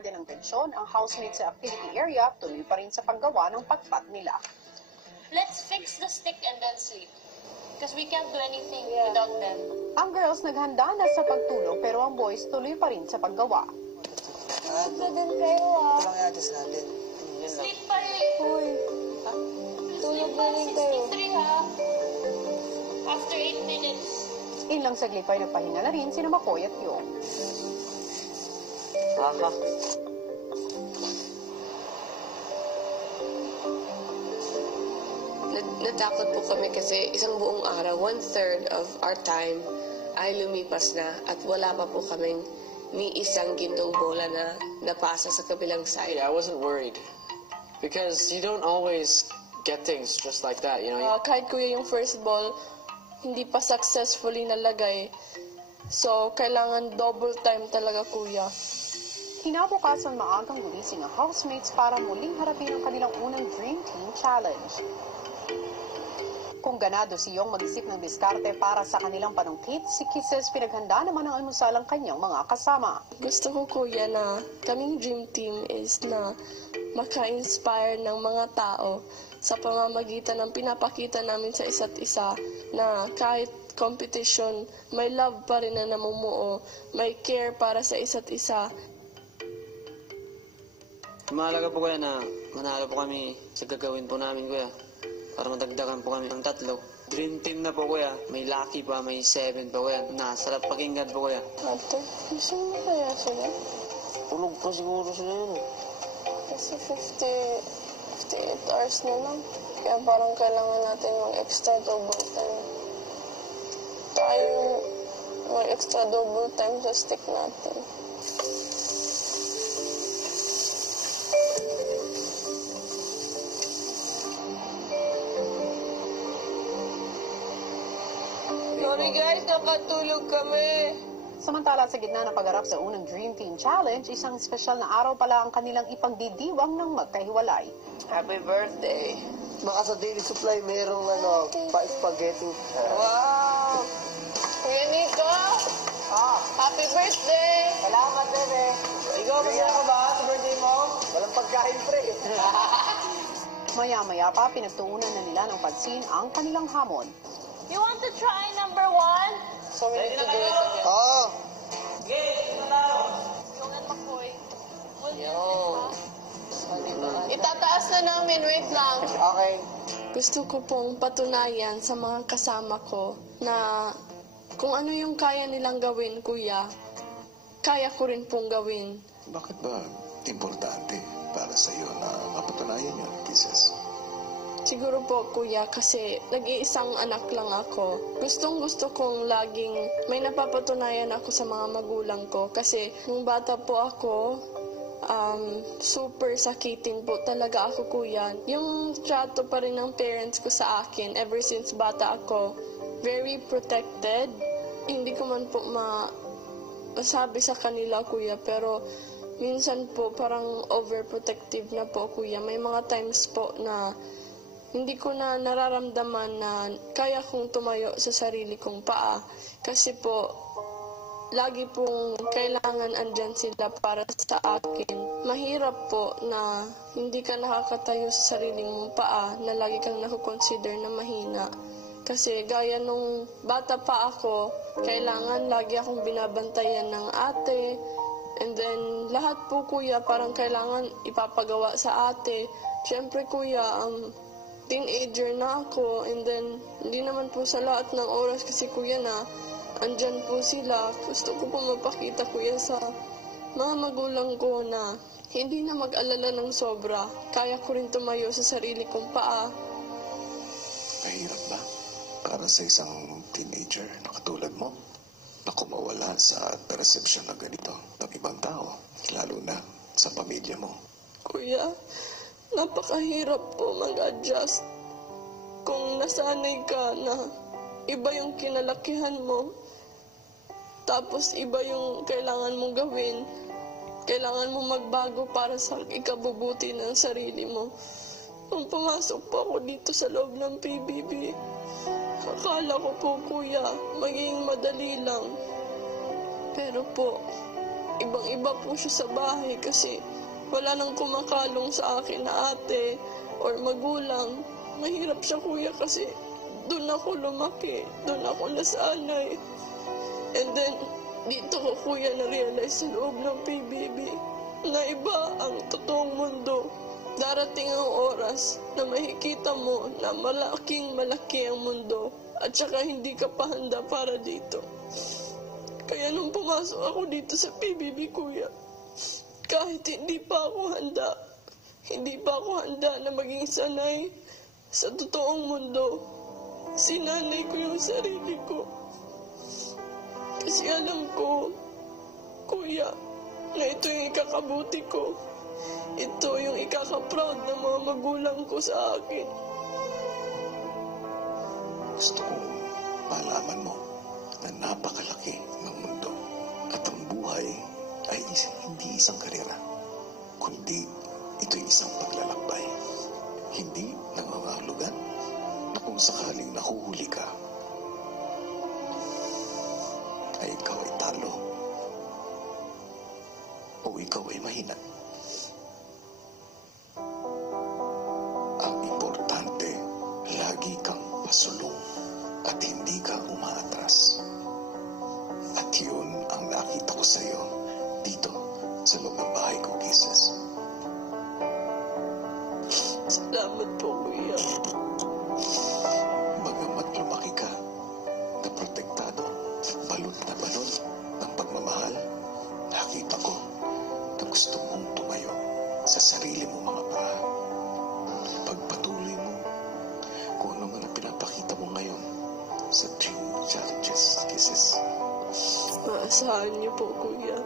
din ng tensyon ang housemates sa activity area, tuloy pa rin sa paggawa ng patpat nila. Let's fix the stick and then sleep. Because we can't do anything without them. Ang girls naghanda na sa pagtulog pero ang boys tuloy pa rin sa paggawa. Tulog na din kayo Ito lang i-adjust natin. Sleep pa rin. Uy. Tulog na din kayo. 63 ha. After 8 minutes. Ilang saglit pa ay nagpahinga na rin sina Makoy at Yong. Aha. Natakot po kami kasi isang buong araw, 1/3 of our time ay lumipas na at wala pa po kaming ni isang gintong bola na napasa sa kabilang side. Yeah, I wasn't worried because you don't always get things just like that, you know. Kahit kuya yung first ball, hindi pa successfully nalagay. So, kailangan double time talaga, kuya. Kinabukasan maagang gumising ang housemates para muling harapin ang kanilang unang Dream Team Challenge. Kung ganado si Yong mag-isip ng diskarte para sa kanilang panungkit, si Kisses pinaghanda naman ang almusal ang kanyang mga kasama. Gusto ko, kuya, na kaming Dream Team is na maka-inspire ng mga tao sa pamamagitan ng pinapakita namin sa isa't isa na kahit competition, may love pa rin na namumuo, may care para sa isa't isa. Mahalaga po kuya na manalo po kami sa gagawin po namin kuya. Para madagdagan po kami ng 3. Dream team na po kuya. May Lucky pa, may 7 pa kuya. Sarap pakinggan po kuya. Ate, gusto mo kaya sila? Tulog pa siguro sila yun. Kasi 58 hours na lang. Kaya parang kailangan natin mag-extra double time. Tayo mag-extra double time sa stick natin. Sorry guys, nakatulog kami. Samantala sa gitna ng pagharap sa unang Dream Team Challenge, isang espesyal na araw pala ang kanilang ipagdidiwang ng magkahiwalay. Happy birthday. Baka sa daily supply merong pa-spaghetti. Wow! Kuya Nico! Happy birthday! Salamat, bebe. Ikaw, masaya ka ba sa birthday mo? Walang pagkain, pre. Maya-maya pa, pinagtuunan na nila ng pansin ang kanilang hamon. You want to try number 1? So we need to do it again. Oo. Yung and Makoy. Itataas na namin, wait lang. Okay. Gusto ko pong patunayan sa mga kasama ko na kung ano yung kaya nilang gawin, kuya, kaya ko rin pong gawin. Bakit ba importante para sa iyo na mapatunayan yun, Kisses? Siguro po, kuya, kasi nag-iisang anak lang ako. Gustong-gusto kong laging may napapatunayan ako sa mga magulang ko. Kasi nung bata po ako, super sakitin po talaga ako, kuya. Yung trato pa rin ng parents ko sa akin ever since bata ako, very protected. Hindi ko man po masabi sa kanila, kuya, pero minsan po parang overprotective na po, kuya. May mga times po na hindi ko na nararamdaman na kaya kong tumayo sa sarili kong paa. Kasi po, lagi pong kailangan andyan sila para sa akin. Mahirap po na hindi ka nakakatayo sa sariling mong paa, na lagi kang nakukonsider na mahina. Kasi gaya nung bata pa ako, kailangan lagi akong binabantayan ng ate. And then, lahat po, kuya, parang kailangan ipapagawa sa ate. Siyempre, kuya, teenager na ako, and then hindi naman po sa lahat ng oras kasi kuya na andyan po sila. Gusto ko po mapakita, kuya, sa mga magulang ko na hindi na mag-alala ng sobra. Kaya ko rin tumayo sa sarili kong paa. Mahirap ba para sa isang teenager na katulad mo na kumawala sa perception na ganito ng ibang tao, lalo na sa pamilya mo? Kuya, napakahirap po mag-adjust kung nasanay ka na iba yung kinalakihan mo, tapos iba yung kailangan mong gawin. Kailangan mo magbago para sa ikabubuti ng sarili mo. Nung pumasok po ako dito sa loob ng PBB, akala ko po, kuya, maging madali lang. Pero po, ibang-iba po siya sa bahay kasi wala nang kumakalong sa akin na ate or magulang. Mahirap siya, kuya, kasi doon ako lumaki, doon ako nasanay. And then, dito ko, kuya, na-realize sa loob ng PBB na iba ang totoong mundo. Darating ang oras na makikita mo na malaki ang mundo at saka hindi ka pa handa para dito. Kaya nung pumasok ako dito sa PBB, kuya, kahit hindi pa ako handa na maging sanay sa totoong mundo, sinanay ko yung sarili ko. Kasi alam ko, kuya, na ito yung ikakabuti ko. Ito yung ikaka-proud ng mga magulang ko sa akin. Gusto kong malaman mo na napakalaki ng mundo at ang buhay ay hindi isang karera, kundi ito'y isang paglalakbay. Hindi nangangahulugan na kung sakaling nahuhuli ka, ay ikaw ay talo o ikaw ay mahina. Ang importante, lagi kang pasulong at hindi ka umaatras. At yun ang nakita ko sa iyo dito sa loob ng bahay ko, Kisses. Salamat po, kuya. Bagamat lumaki ka na protektado at balot na balot ng pagmamahal, nakita ko na gusto mong tumayo sa sarili mong mga paa. Pagpatuloy mo kung ano man ang pinapakita mo ngayon sa Dream Challenges, Kisses. Maasahan niyo po, kuya.